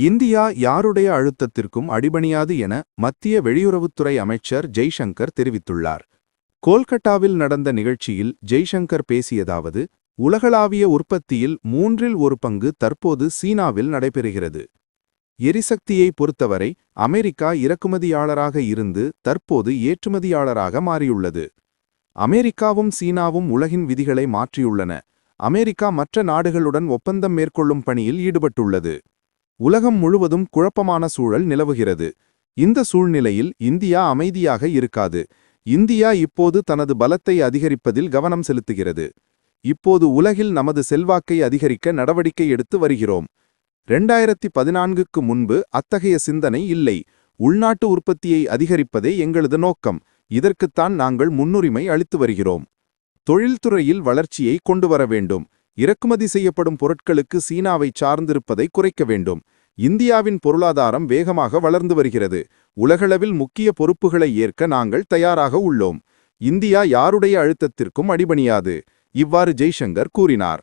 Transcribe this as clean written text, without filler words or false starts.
India யாருடைய அழுத்தத்திற்கும் அடிபணியாது என மத்திய வெளியுறவுத்துறை அமைச்சர் ஜெய்சங்கர் தெரிவித்துள்ளார். கோல்கட்டாவில் நடந்த நிகழ்ச்சியில் ஜெய்சங்கர் பேசியதாவது, உலகளாவிய உற்பத்தியில் 1/3 பங்கு தற்போது சீனாவில் நடைபெறுகிறது. எரிசக்தியை பொறுத்தவரை அமெரிக்கா இறக்குமதியாளராக இருந்து தற்போது ஏற்றுமதியாளராக மாறியுள்ளது. அமெரிக்காவும் சீனாவும் உலகின் விதிகளை மாற்றியுள்ளன. அமெரிக்கா மற்ற நாடுகளுடன் ஒப்பந்தம் மேற்கொள்ளும் பணியில் ஈடுபட்டுள்ளது. உலகம் முழுவதும் குழப்பமான சூழல் நிலவுகிறது. இந்த சூழ்நிலையில் இந்தியா அமைதியாக இருக்காது. இந்தியா இப்போது தனது பலத்தை அதிகரிப்பதில் கவனம் செலுத்துகிறது. இப்போது உலகில் நமது செல்வாக்கை அதிகரிக்க நடவடிக்கை எடுத்து வருகிறோம். 2014க்கு முன்பு அத்தகைய சிந்தனை இல்லை. உள்நாட்டு உற்பத்தியை அதிகரிப்பதே எங்களது நோக்கம். இதற்குத்தான் நாங்கள் முன்னுரிமை அளித்து வருகிறோம். தொழில்துறையில் வளர்ச்சியை கொண்டு வர வேண்டும். இறக்குமதி செய்யப்படும் பொருட்களுக்கு சீனாவை சார்ந்திருப்பதை குறைக்க வேண்டும். இந்தியாவின் பொருளாதாரம் வேகமாக வளர்ந்து வருகிறது. உலகளவில் முக்கிய பொறுப்புகளை ஏற்க நாங்கள் தயாராக உள்ளோம். இந்தியா யாருடைய அழுத்தத்திற்கும் அடிபணியாது. இவ்வாறு ஜெய்சங்கர் கூறினார்.